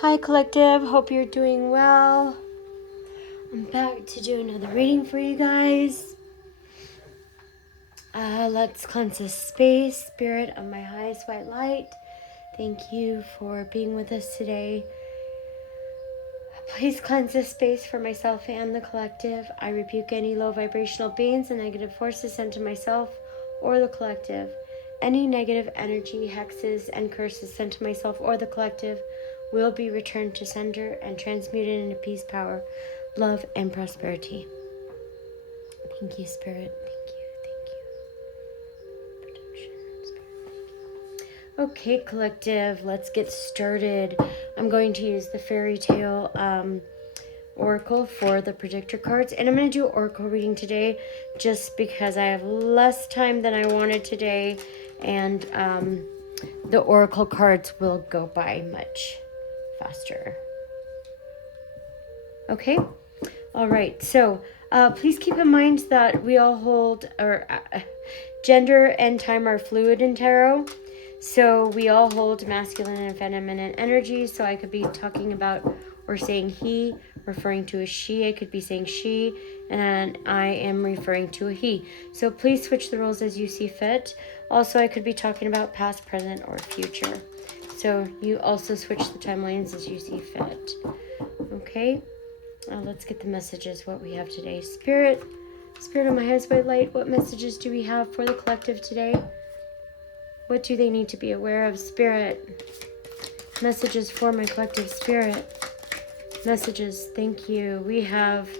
Hi collective, hope you're doing well. I'm back to do another reading for you guys. Let's cleanse this space, spirit of my highest white light. Thank you for being with us today. Please cleanse this space for myself and the collective. I rebuke any low vibrational beings and negative forces sent to myself or the collective. Any negative energy, hexes, and curses sent to myself or the collective will be returned to sender and transmuted into peace, power, love, and prosperity. Thank you, Spirit. Thank you. Protection, Spirit. Thank you. Okay, collective, let's get started. I'm going to use the fairy tale oracle for the predictor cards, and I'm going to do oracle reading today just because I have less time than I wanted today, and the oracle cards will go by much faster. Okay, all right, so please keep in mind that we all hold, gender and time are fluid in tarot, so we all hold masculine and feminine energy. So I could be talking about or saying he, referring to a she. I could be saying she, and I am referring to a he. So please switch the roles as you see fit. Also, I could be talking about past, present, or future. So you also switch the timelines as you see fit. Okay, let's get the messages, what we have today. Spirit of my highest white light, what messages do we have for the collective today? What do they need to be aware of? Spirit, messages for my collective. Spirit, messages, thank you. We have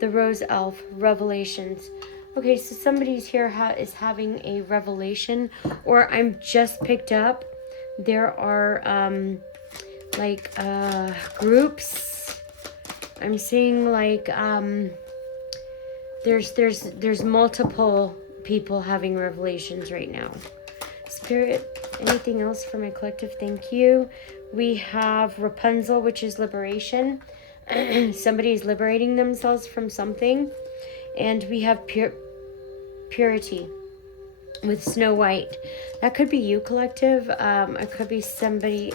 the Rose Elf, revelations. Okay, so somebody's here is having a revelation, or I'm just picked up. There are groups. I'm seeing like there's multiple people having revelations right now. Spirit, anything else for my collective? Thank you. We have Rapunzel, which is liberation. Somebody is liberating themselves from something. And we have purity with Snow White. That could be you, collective. It could be somebody.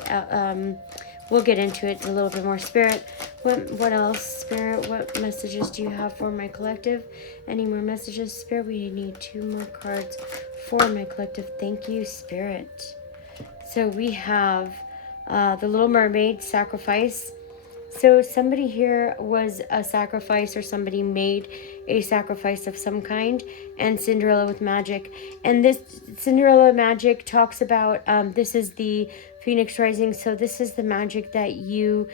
We'll get into it a little bit more. Spirit, what else? Spirit, what messages do you have for my collective? Any more messages? Spirit, we need 2 more cards for my collective. Thank you, Spirit. So we have the Little Mermaid, sacrifice. So somebody here was a sacrifice, or somebody made a sacrifice of some kind, and Cinderella with magic. And this Cinderella magic talks about, this is the Phoenix Rising, so this is the magic that you,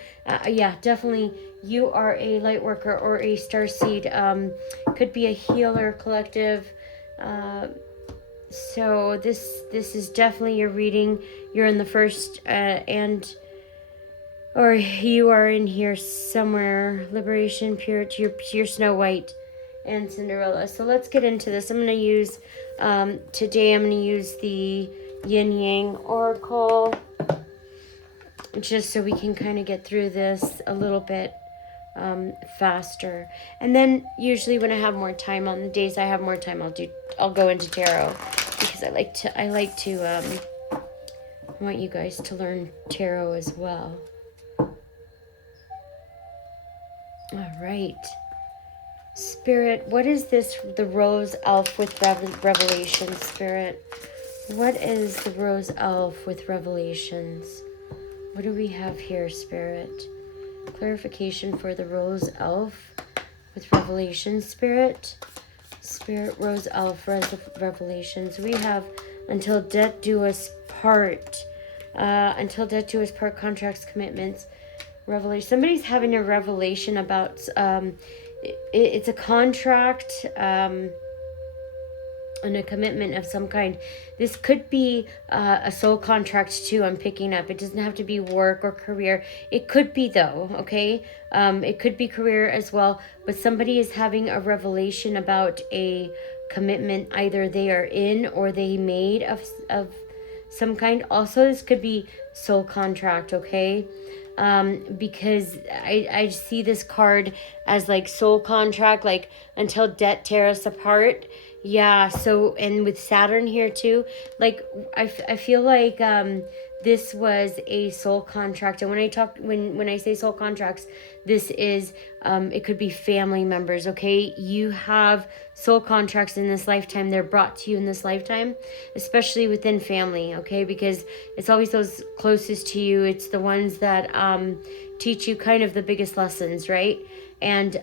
definitely, you are a light worker or a starseed, could be a healer, collective. So this is definitely your reading. You're in the first, or you are in here somewhere. Liberation, purity, your Snow White and Cinderella. So let's get into this. I'm going to use, today I'm going to use the Yin Yang Oracle, just so we can kind of get through this a little bit faster. And then usually when I have more time, on the days I have more time, I'll go into tarot, because I want you guys to learn tarot as well. All right. Spirit, what is this, the Rose Elf with revelations? Spirit, what is the Rose Elf with revelations? What do we have here, Spirit? Clarification for the Rose Elf with revelations, Spirit. Spirit, Rose Elf, revelations. We have until death do us part. Until death do us part, contracts, commitments, revelation. Somebody's having a revelation about it's a contract and a commitment of some kind. This could be a soul contract too, I'm picking up. It doesn't have to be work or career. It could be though, okay? It could be career as well, but somebody is having a revelation about a commitment either they are in or they made of some kind. Also, this could be soul contract, okay? Because I see this card as like soul contract, like until death tear us apart. Yeah, so, and with Saturn here too, like I feel like this was a soul contract. And when I say soul contracts, this is, it could be family members, okay? You have soul contracts in this lifetime. They're brought to you in this lifetime, especially within family, okay? Because it's always those closest to you. It's the ones that teach you kind of the biggest lessons, right? And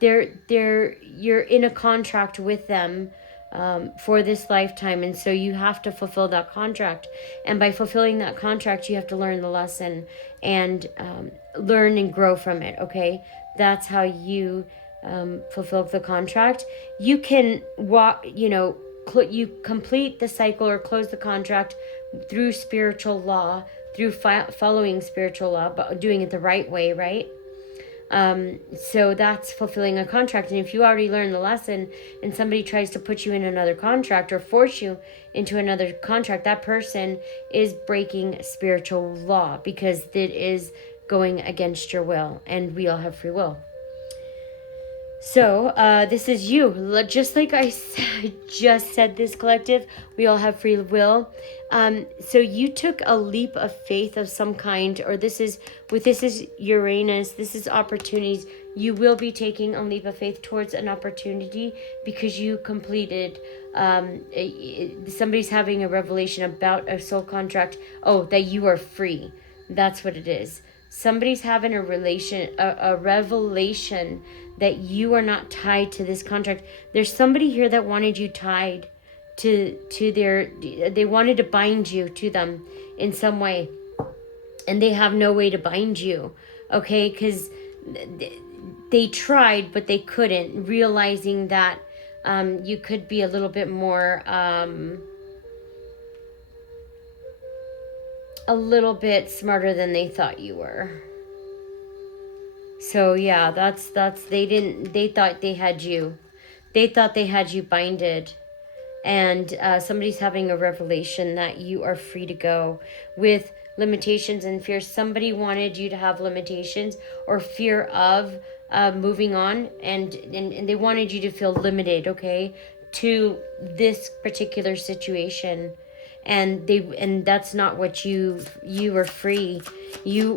you're in a contract with them for this lifetime, and so you have to fulfill that contract. And by fulfilling that contract, you have to learn the lesson and learn and grow from it, okay? That's how you fulfill the contract. You can walk, you complete the cycle or close the contract through spiritual law, through following spiritual law, but doing it the right way, right? So that's fulfilling a contract. And if you already learned the lesson and somebody tries to put you in another contract or force you into another contract, that person is breaking spiritual law because it is going against your will, and we all have free will. So this is you. Just like I just said, this collective, we all have free will. So you took a leap of faith of some kind, or this is Uranus. This is opportunities. You will be taking a leap of faith towards an opportunity because you completed. Somebody's having a revelation about a soul contract. Oh, that you are free. That's what it is. Somebody's having a revelation that you are not tied to this contract. There's somebody here that wanted you tied to they wanted to bind you to them in some way, and they have no way to bind you, okay? Because they tried, but they couldn't, realizing that you could be a little bit more a little bit smarter than they thought you were. So yeah, they thought they had you. They thought they had you binded. And somebody's having a revelation that you are free to go with limitations and fears. Somebody wanted you to have limitations or fear of moving on, and they wanted you to feel limited, okay, to this particular situation. And that's not what you were free. You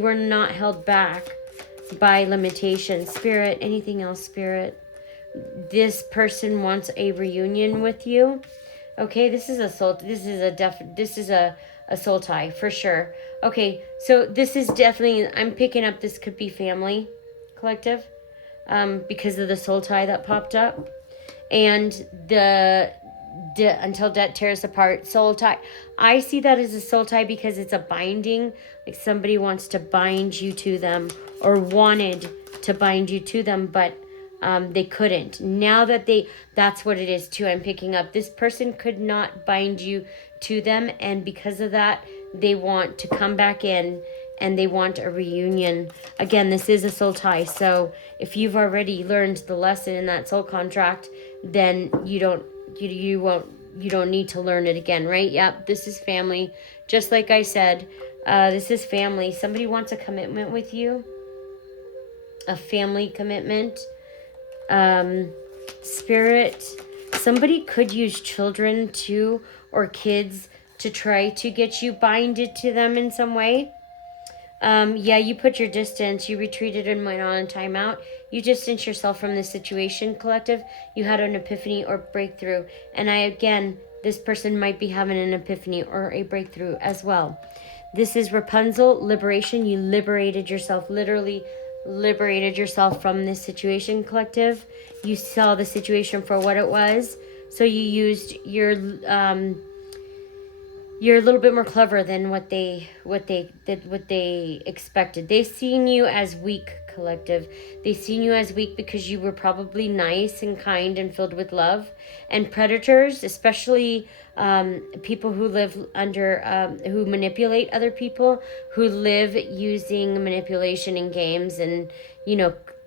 were not held back by limitations. Spirit, anything else, Spirit? This person wants a reunion with you. Okay, this is a soul tie for sure. Okay, so this is definitely, I'm picking up, this could be family collective because of the soul tie that popped up. And the until death tears apart soul tie, I see that as a soul tie because it's a binding, like somebody wants to bind you to them or wanted to bind you to them, but they couldn't. Now that that's what it is too. I'm picking up, this person could not bind you to them, and because of that, they want to come back in and they want a reunion. Again, this is a soul tie. So if you've already learned the lesson in that soul contract, then you don't need to learn it again, right? Yep, this is family. Just like I said, this is family. Somebody wants a commitment with you, a family commitment. Spirit, somebody could use children too, or kids, to try to get you binded to them in some way. Yeah, you put your distance, you retreated and went on timeout. You distance yourself from this situation, collective. You had an epiphany or breakthrough. And this person might be having an epiphany or a breakthrough as well. This is Rapunzel, liberation. You liberated yourself, literally liberated yourself from this situation, collective. You saw the situation for what it was. So you used you're a little bit more clever than what they expected. They've seen you as weak, collective. They've seen you as weak because you were probably nice and kind and filled with love. And predators, especially people who live under, who manipulate other people, who live using manipulation in games and,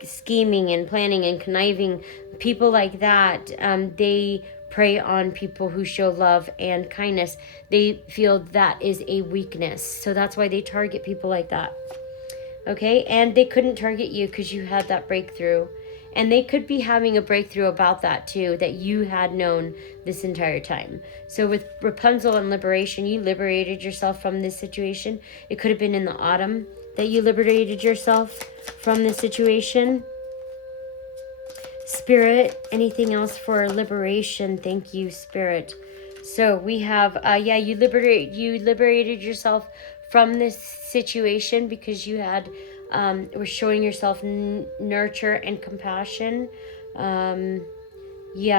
scheming and planning and conniving, people like that, they prey on people who show love and kindness. They feel that is a weakness. So that's why they target people like that. Okay, and they couldn't target you because you had that breakthrough. And they could be having a breakthrough about that too, that you had known this entire time. So with Rapunzel and liberation, you liberated yourself from this situation. It could have been in the autumn that you liberated yourself from this situation. Spirit, anything else for liberation? Thank you, Spirit. So we have, you liberated yourself from this situation because you had, were showing yourself nurture and compassion. You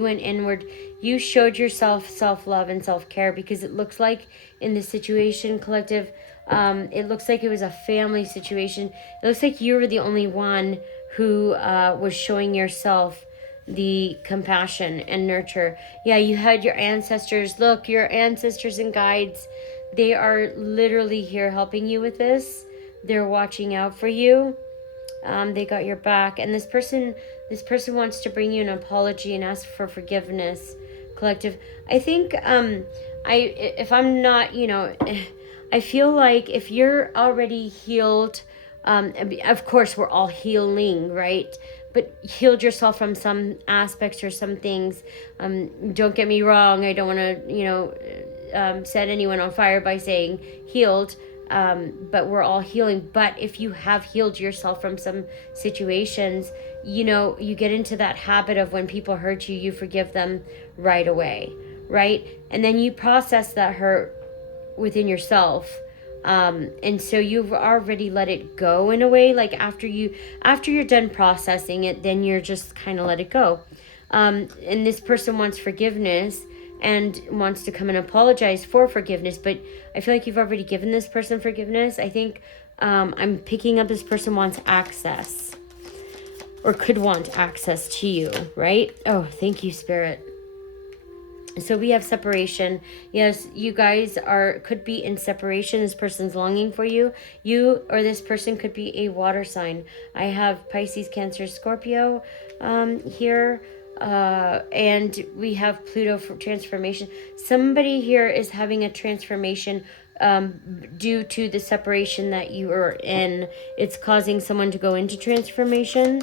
went inward. You showed yourself self-love and self-care, because it looks like in this situation, collective, it looks like it was a family situation. It looks like you were the only one who was showing yourself the compassion and nurture. Yeah, you had your ancestors. Look, your ancestors and guides, they are literally here helping you with this. They're watching out for you. They got your back. And this person wants to bring you an apology and ask for forgiveness, collective. I think if I'm not, I feel like if you're already healed, of course we're all healing, right? But healed yourself from some aspects or some things. Don't get me wrong. I don't want to, set anyone on fire by saying healed. But we're all healing. But if you have healed yourself from some situations, you get into that habit of when people hurt you, you forgive them right away, right? And then you process that hurt within yourself. And so you've already let it go in a way, like after you're done processing it, then you're just kind of let it go. And this person wants forgiveness and wants to come and apologize for forgiveness, but I feel like you've already given this person forgiveness. I think I'm picking up this person wants access, or could want access to you, right? Oh, thank you, Spirit. So we have separation. Yes, you guys could be in separation. This person's longing for you. You or this person could be a water sign. I have Pisces, Cancer, Scorpio here. And we have Pluto for transformation. Somebody here is having a transformation due to the separation that you are in. It's causing someone to go into transformation.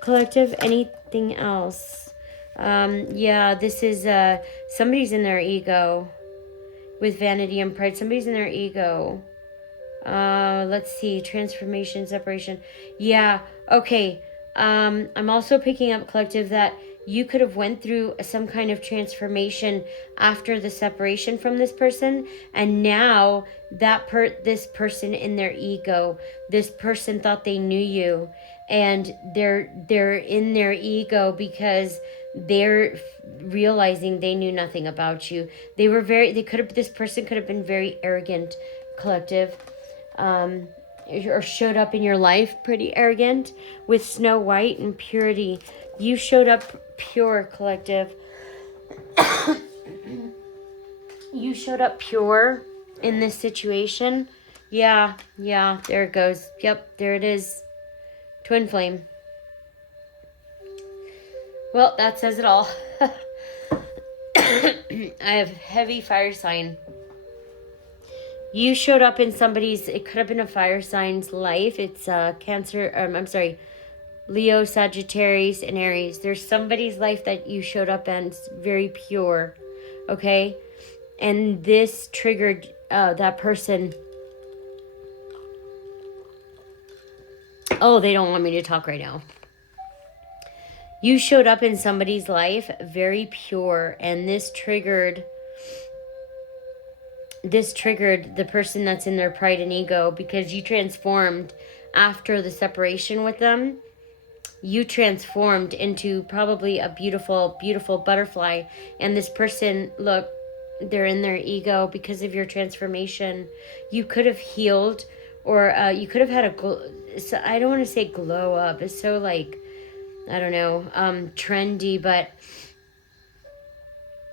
Collective, anything else? This is somebody's in their ego with vanity and pride. Somebody's in their ego. Let's see, transformation, separation. Yeah, okay. I'm also picking up, collective, that you could have went through some kind of transformation after the separation from this person, and now this person in their ego, this person thought they knew you, and they're in their ego because they're realizing they knew nothing about you. This person could have been very arrogant, collective, or showed up in your life pretty arrogant with Snow White and purity. You showed up pure, collective. You showed up pure in this situation. Yeah, there it goes. Yep, there it is. Twin flame. Well, that says it all. I have heavy fire sign. You showed up in it could have been a fire sign's life. It's Cancer, Leo, Sagittarius, and Aries. There's somebody's life that you showed up in. It's very pure, okay? And this triggered that person. Oh, they don't want me to talk right now. You showed up in somebody's life very pure, and this triggered the person that's in their pride and ego, because you transformed after the separation with them. You transformed into probably a beautiful, beautiful butterfly. And this person, look, they're in their ego because of your transformation. You could have healed, or you could have had I don't want to say glow up. It's so trendy, but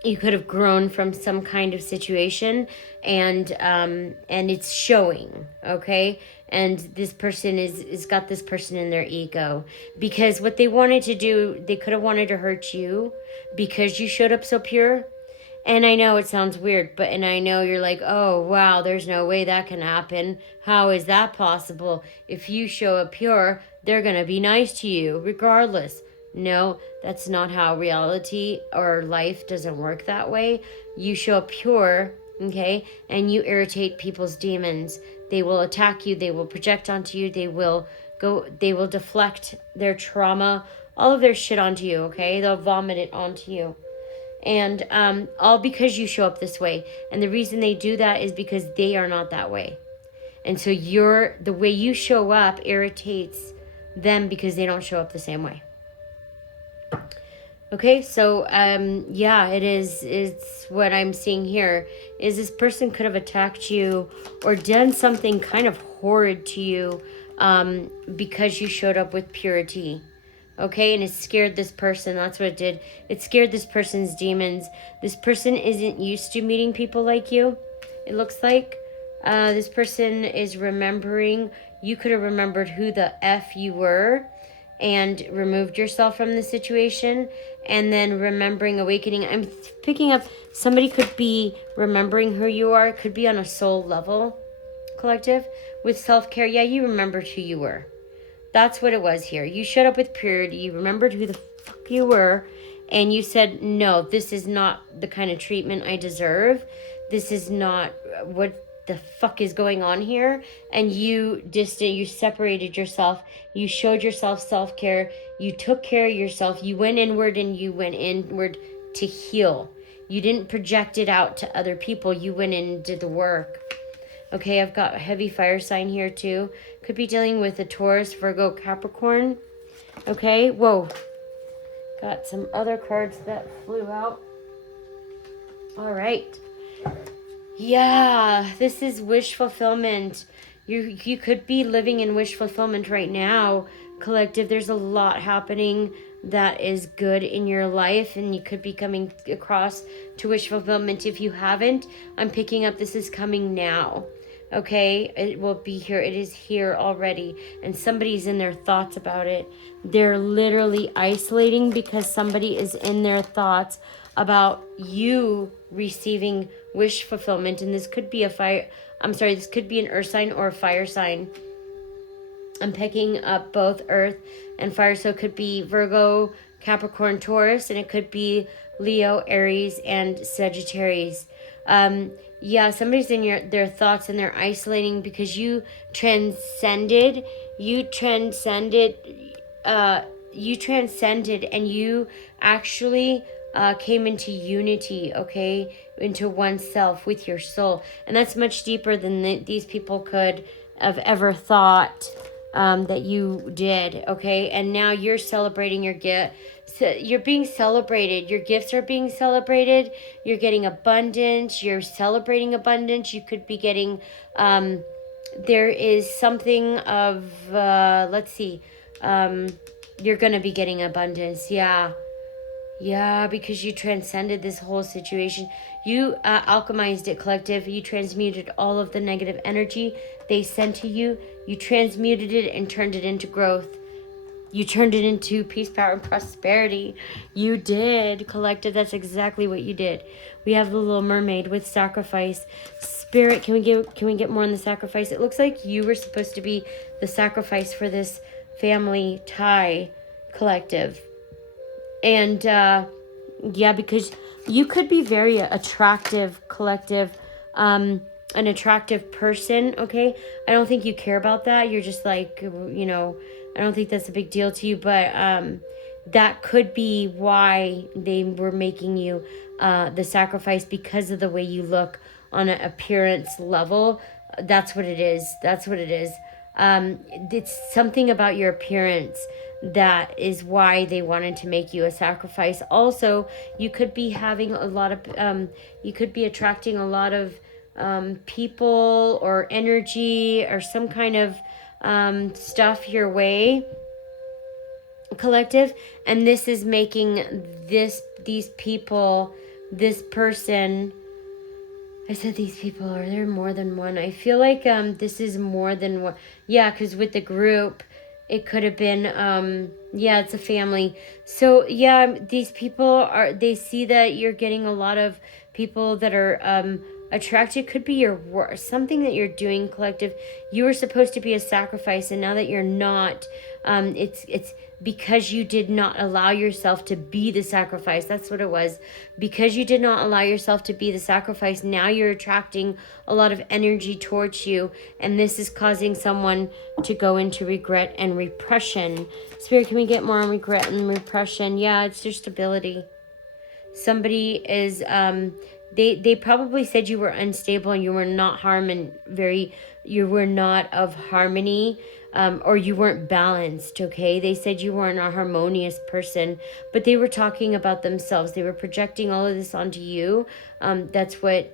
you could have grown from some kind of situation, and it's showing, okay? And this person is got this person in their ego, because what they wanted to do, they could have wanted to hurt you because you showed up so pure, And I know it sounds weird, and I know you're like, oh, wow, there's no way that can happen. How is that possible? If you show up pure, they're going to be nice to you regardless. No, that's not how reality or life doesn't work that way. You show up pure, okay, and you irritate people's demons. They will attack you, they will project onto you, they will deflect their trauma, all of their shit onto you, okay? They'll vomit it onto you. And all because you show up this way. And the reason they do that is because they are not that way. And so the way you show up irritates them because they don't show up the same way. Okay, so yeah, it's what I'm seeing here is this person could have attacked you or done something kind of horrid to you because you showed up with purity. Okay, and it scared this person. That's what it did. It scared this person's demons. This person isn't used to meeting people like you, it looks like. This person is remembering. You could have remembered who the F you were and removed yourself from the situation. And then remembering, awakening. I'm picking up somebody could be remembering who you are. It could be on a soul level, collective. With self-care, yeah, you remembered who you were. That's what it was here. You showed up with purity. You remembered who the fuck you were. And you said, no, this is not the kind of treatment I deserve. This is not what the fuck is going on here. And you separated yourself. You showed yourself self-care. You took care of yourself. You went inward and you went inward to heal. You didn't project it out to other people. You went in and did the work. Okay, I've got a heavy fire sign here too. Could be dealing with a Taurus, Virgo, Capricorn. Okay, whoa. Got some other cards that flew out. All right. Yeah, this is wish fulfillment. You could be living in wish fulfillment right now, collective. There's a lot happening that is good in your life, and you could be coming across to wish fulfillment. If you haven't, I'm picking up this is coming now. Okay, it will be here. It is here already. And somebody's in their thoughts about it. They're literally isolating because somebody is in their thoughts about you receiving wish fulfillment. And this could be this could be an earth sign or a fire sign. I'm picking up both earth and fire. So it could be Virgo, Capricorn, Taurus, and it could be Leo, Aries, and Sagittarius. Yeah, somebody's in their thoughts and they're isolating because you transcended and you actually came into unity, okay, into oneself with your soul. And that's much deeper than these people could have ever thought that you did, okay? And now you're celebrating your gift. So you're being celebrated. Your gifts are being celebrated. You're getting abundance. You're celebrating abundance. You could be getting, there is something of, you're going to be getting abundance. Yeah, because you transcended this whole situation. You alchemized it, collective. You transmuted all of the negative energy they sent to you. You transmuted it and turned it into growth. You turned it into peace, power, and prosperity. You did, collective. That's exactly what you did. We have the Little Mermaid with sacrifice. Spirit, can we get more on the sacrifice? It looks like you were supposed to be the sacrifice for this family tie, collective. And because you could be very attractive, collective, an attractive person, okay? I don't think you care about that. You're just like, I don't think that's a big deal to you, but that could be why they were making you the sacrifice, because of the way you look on an appearance level. That's what it is. It's something about your appearance that is why they wanted to make you a sacrifice. Also, you could be having a lot of, you could be attracting a lot of people or energy or some kind of stuff your way, collective. And this is making these people, this person, I said these people, are there more than one? I feel like this is more than one. Yeah, because with the group, it could have been, it's a family. So, yeah, these people they see that you're getting a lot of People that are attracted, could be your work, something that you're doing, collective. You were supposed to be a sacrifice, and now that you're not, it's because you did not allow yourself to be the sacrifice. That's what it was. Because you did not allow yourself to be the sacrifice, now you're attracting a lot of energy towards you, and this is causing someone to go into regret and repression. Spirit, can we get more on regret and repression? Yeah, it's your stability. Somebody is they probably said you were unstable and you were not you were not of harmony, or you weren't balanced. Okay, they said you weren't a harmonious person, but they were talking about themselves. They were projecting all of this onto you. That's what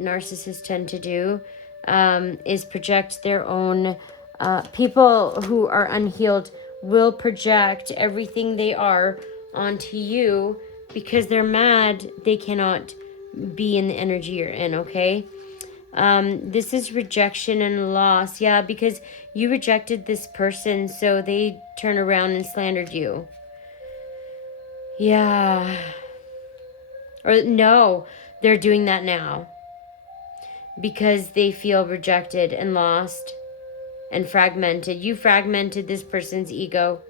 narcissists tend to do, is project their own. People who are unhealed will project everything they are onto you, because they're mad they cannot be in the energy you're in. Okay, this is rejection and loss. Yeah, because you rejected this person, so they turn around and slandered you. Yeah, or no, they're doing that now because they feel rejected and lost and fragmented. You fragmented this person's ego.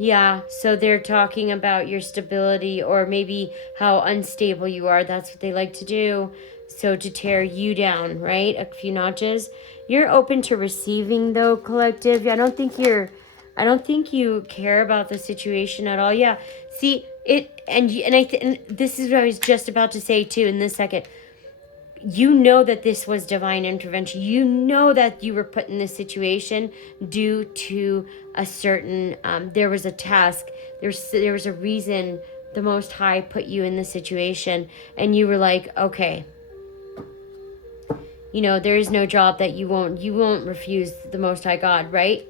Yeah, so they're talking about your stability, or maybe how unstable you are. That's what they like to do. So to tear you down, right? A few notches. You're open to receiving, though, collective. I don't think you care about the situation at all. Yeah. See it, and this is what I was just about to say too in this second. You know that this was divine intervention. You know that you were put in this situation due to a certain, there was a task. There was a reason the Most High put you in this situation. And you were like, okay, there is no job that you won't refuse the Most High God, right?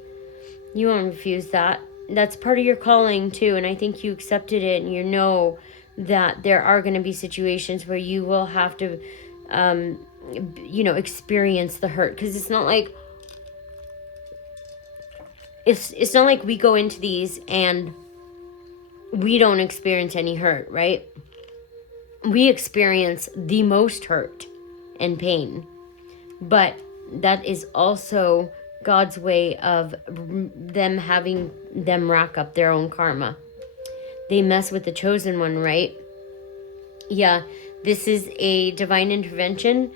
You won't refuse that. That's part of your calling too. And I think you accepted it, and you know that there are going to be situations where you will have to experience the hurt, because it's not like we go into these and we don't experience any hurt, right? We experience the most hurt and pain, but that is also God's way of them having them rack up their own karma. They mess with the chosen one, right? Yeah. This is a divine intervention,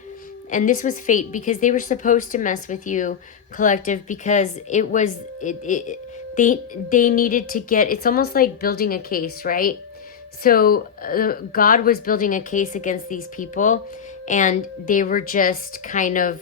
and this was fate, because they were supposed to mess with you, collective, because they needed to get, it's almost like building a case, right? So God was building a case against these people, and they were just kind of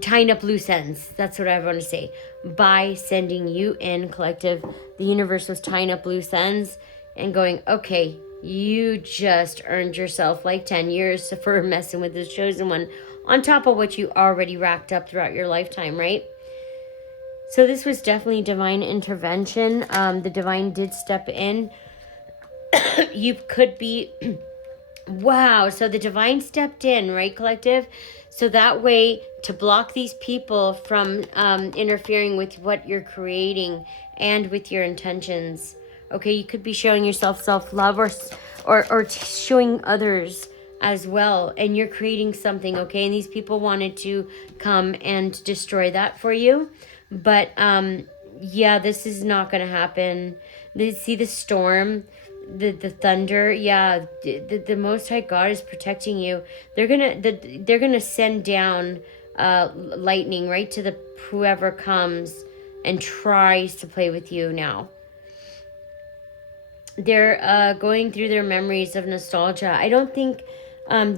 tying up loose ends. That's what I want to say. By sending you in, collective, the universe was tying up loose ends and going, okay, you just earned yourself like 10 years for messing with this chosen one, on top of what you already racked up throughout your lifetime, right? So this was definitely divine intervention. The divine did step in. You could be... Wow, so the divine stepped in, right, collective? So that way, to block these people from interfering with what you're creating and with your intentions. Okay, you could be showing yourself self-love, or showing others as well, and you're creating something, okay? And these people wanted to come and destroy that for you, but yeah, this is not going to happen. See the storm, the thunder. Yeah, the Most High God is protecting you. They're gonna send down lightning right to whoever comes and tries to play with you now. They're going through their memories of nostalgia. I don't think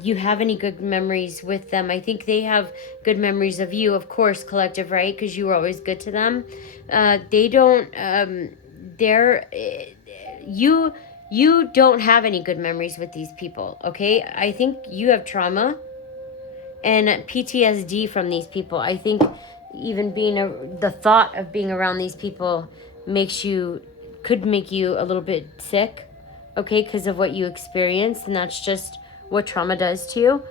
you have any good memories with them. I think they have good memories of you, of course, collective, right? Because you were always good to them. They don't. You don't have any good memories with these people. Okay, I think you have trauma and PTSD from these people. I think even the thought of being around these people could make you a little bit sick, okay, because of what you experienced, and that's just what trauma does to you.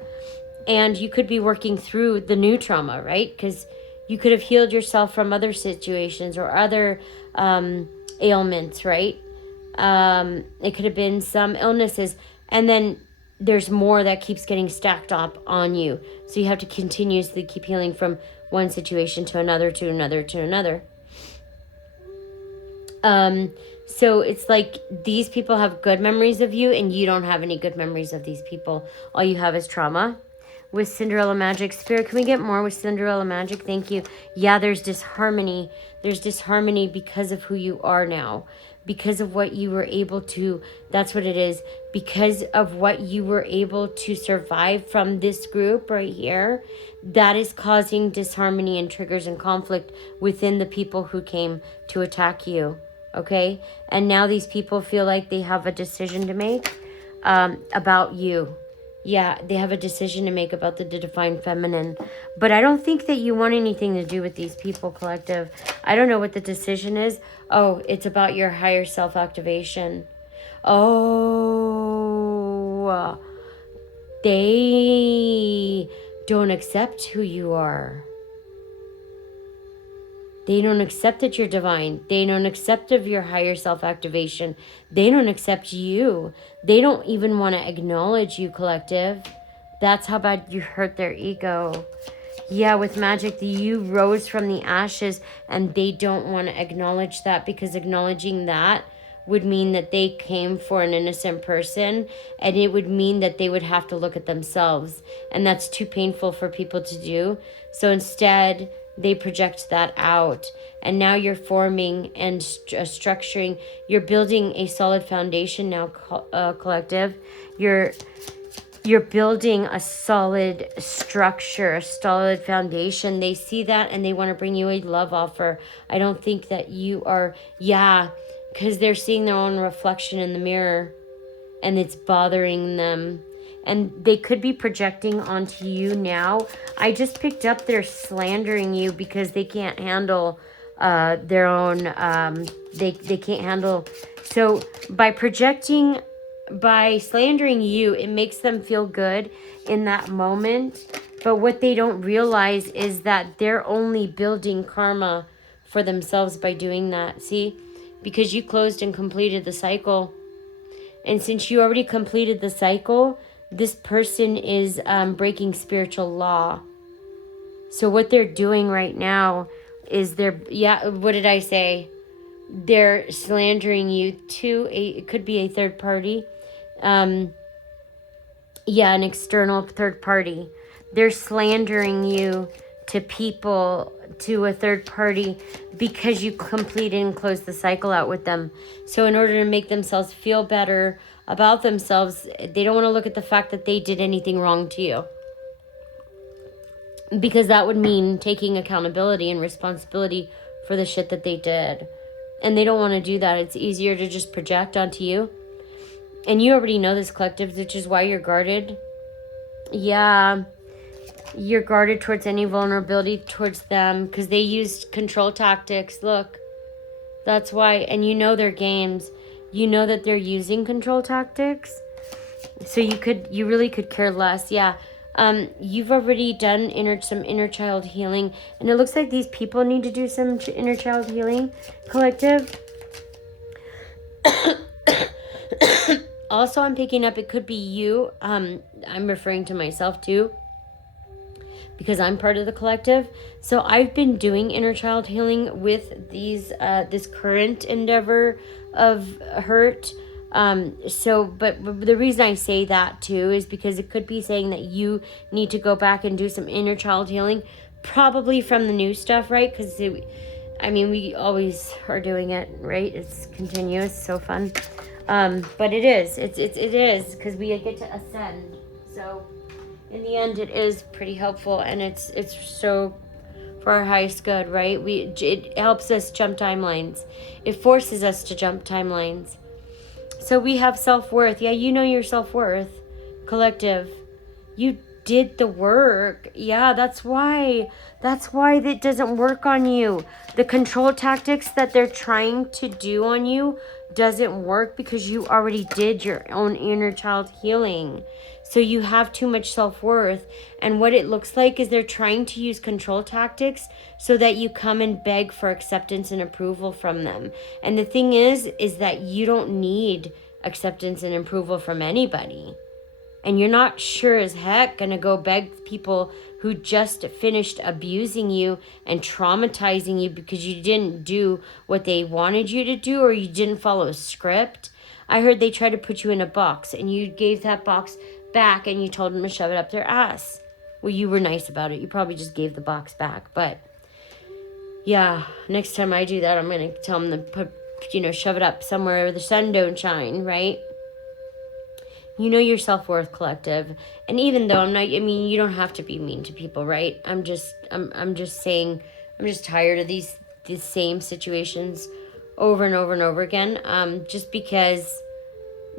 And you could be working through the new trauma, right? Because you could have healed yourself from other situations or other ailments, right? It could have been some illnesses, and then there's more that keeps getting stacked up on you. So you have to continuously keep healing from one situation to another, to another, to another. So it's like these people have good memories of you and you don't have any good memories of these people. All you have is trauma. With Cinderella Magic, Spirit, can we get more with Cinderella Magic? Thank you. Yeah, there's disharmony. There's disharmony because of who you are now. Because of what you were able to, that's what it is. Because of what you were able to survive from this group right here, that is causing disharmony and triggers and conflict within the people who came to attack you. Okay? And now these people feel like they have a decision to make about you. Yeah, they have a decision to make about the divine feminine. But I don't think that you want anything to do with these people, collective. I don't know what the decision is. Oh, it's about your higher self activation. Oh, they don't accept who you are. They don't accept that you're divine. They don't accept of your higher self-activation. They don't accept you. They don't even want to acknowledge you, collective. That's how bad you hurt their ego. Yeah, with magic, you rose from the ashes and they don't want to acknowledge that, because acknowledging that would mean that they came for an innocent person, and it would mean that they would have to look at themselves. And that's too painful for people to do. So instead, they project that out, and now you're forming and structuring. You're building a solid foundation now, collective. You're building a solid structure, a solid foundation. They see that and they want to bring you a love offer. I don't think that you are, because they're seeing their own reflection in the mirror and it's bothering them. And they could be projecting onto you now. I just picked up they're slandering you because they can't handle their own, they can't handle. So by slandering you, it makes them feel good in that moment. But what they don't realize is that they're only building karma for themselves by doing that. See? Because you closed and completed the cycle. And since you already completed the cycle, this person is breaking spiritual law. So what they're doing right now is what did I say? They're slandering you to it could be a third party. An external third party. They're slandering you to people, to a third party, because you completed and closed the cycle out with them. So in order to make themselves feel better about themselves, they don't want to look at the fact that they did anything wrong to you, because that would mean taking accountability and responsibility for the shit that they did, and they don't want to do that. It's easier to just project onto you, and you already know this, collective, which is why you're guarded. You're guarded towards any vulnerability towards them, because they used control tactics. Look, that's why. And you know their games. You know that they're using control tactics. So you really could care less. You've already done some inner child healing, and it looks like these people need to do some inner child healing, collective. Also, I'm picking up, it could be you. I'm referring to myself too, because I'm part of the collective. So I've been doing inner child healing with this current endeavor of hurt. But the reason I say that too is because it could be saying that you need to go back and do some inner child healing, probably from the new stuff, right? Because we always are doing it, right? It's continuous, so fun. But it is because we get to ascend. So in the end, it is pretty helpful, and it's so for our highest good, right? It helps us jump timelines. It forces us to jump timelines. So we have self-worth. Yeah, you know your self-worth, collective. You did the work. Yeah, that's why that doesn't work on you. The control tactics that they're trying to do on you doesn't work because you already did your own inner child healing. So you have too much self-worth. And what it looks like is they're trying to use control tactics so that you come and beg for acceptance and approval from them. And the thing is that you don't need acceptance and approval from anybody. And you're not sure as heck going to go beg people who just finished abusing you and traumatizing you because you didn't do what they wanted you to do or you didn't follow a script. I heard they tried to put you in a box and you gave that box back and you told them to shove it up their ass. Well, you were nice about it. You probably just gave the box back. But yeah, next time I do that, I'm going to tell them to put, shove it up somewhere where the sun don't shine, right? You know your self-worth, collective. And even though you don't have to be mean to people, right? I'm just saying, I'm just tired of these same situations over and over and over again. Just because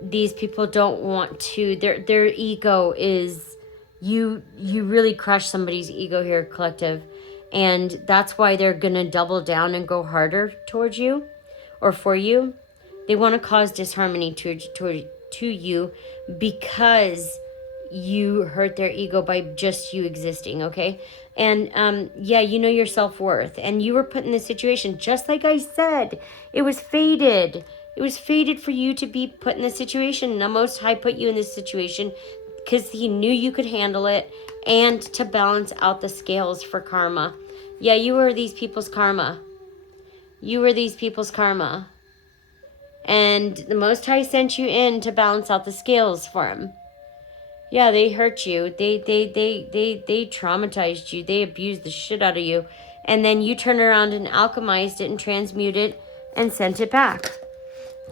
these people don't want to, their ego is, you really crush somebody's ego here, collective. And that's why they're going to double down and go harder towards you or for you. They want to cause disharmony to you because you hurt their ego by just you existing, okay? And you know your self-worth, and you were put in this situation just like I said. It was fated. It was fated for you to be put in this situation. The Most High put you in this situation because he knew you could handle it and to balance out the scales for karma. Yeah, you were these people's karma. You were these people's karma. And the Most High sent you in to balance out the scales for him. Yeah, they hurt you. They traumatized you. They abused the shit out of you. And then you turned around and alchemized it and transmuted it and sent it back.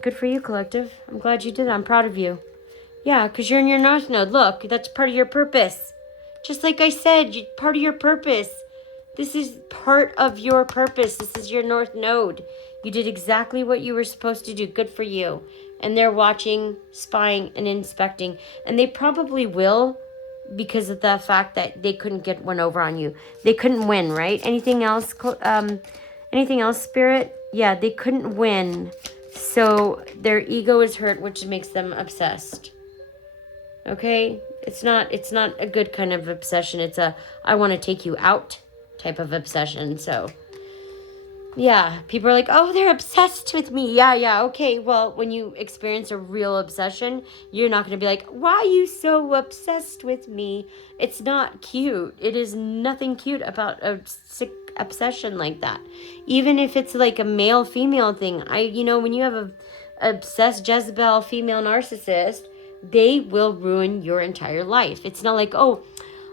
Good for you, collective. I'm glad you did that. I'm proud of you. Yeah, because you're in your North Node. Look, that's part of your purpose. Just like I said, part of your purpose. This is part of your purpose. This is your North Node. You did exactly what you were supposed to do. Good for you. And they're watching, spying, and inspecting. And they probably will because of the fact that they couldn't get one over on you. They couldn't win, right? Anything else, Spirit? Yeah, they couldn't win. So their ego is hurt, which makes them obsessed. Okay? It's not a good kind of obsession. It's a I want to take you out type of obsession. So yeah, people are like, oh, they're obsessed with me. Yeah, okay. Well, when you experience a real obsession, you're not going to be like, why are you so obsessed with me? It's not cute. It is nothing cute about a sick obsession like that. Even if it's like a male-female thing. When you have a obsessed Jezebel female narcissist, they will ruin your entire life. It's not like, oh,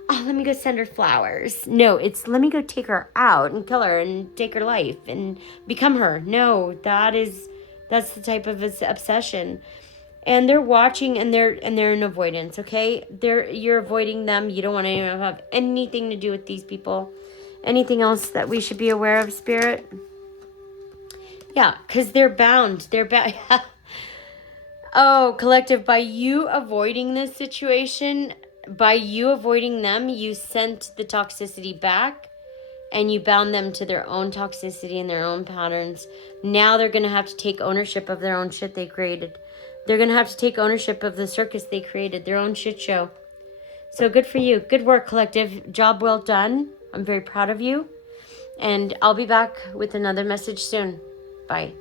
let me go send her flowers. No, it's let me go take her out and kill her and take her life and become her. No, that's the type of obsession. And they're watching and they're in avoidance, okay? You're avoiding them. You don't want to have anything to do with these people. Anything else that we should be aware of, Spirit? Yeah, because they're bound. They're bound. Oh, collective, by you avoiding this situation, by you avoiding them, you sent the toxicity back and you bound them to their own toxicity and their own patterns. Now they're going to have to take ownership of their own shit they created. They're going to have to take ownership of the circus they created, their own shit show. So good for you. Good work, collective. Job well done. I'm very proud of you. And I'll be back with another message soon. Bye.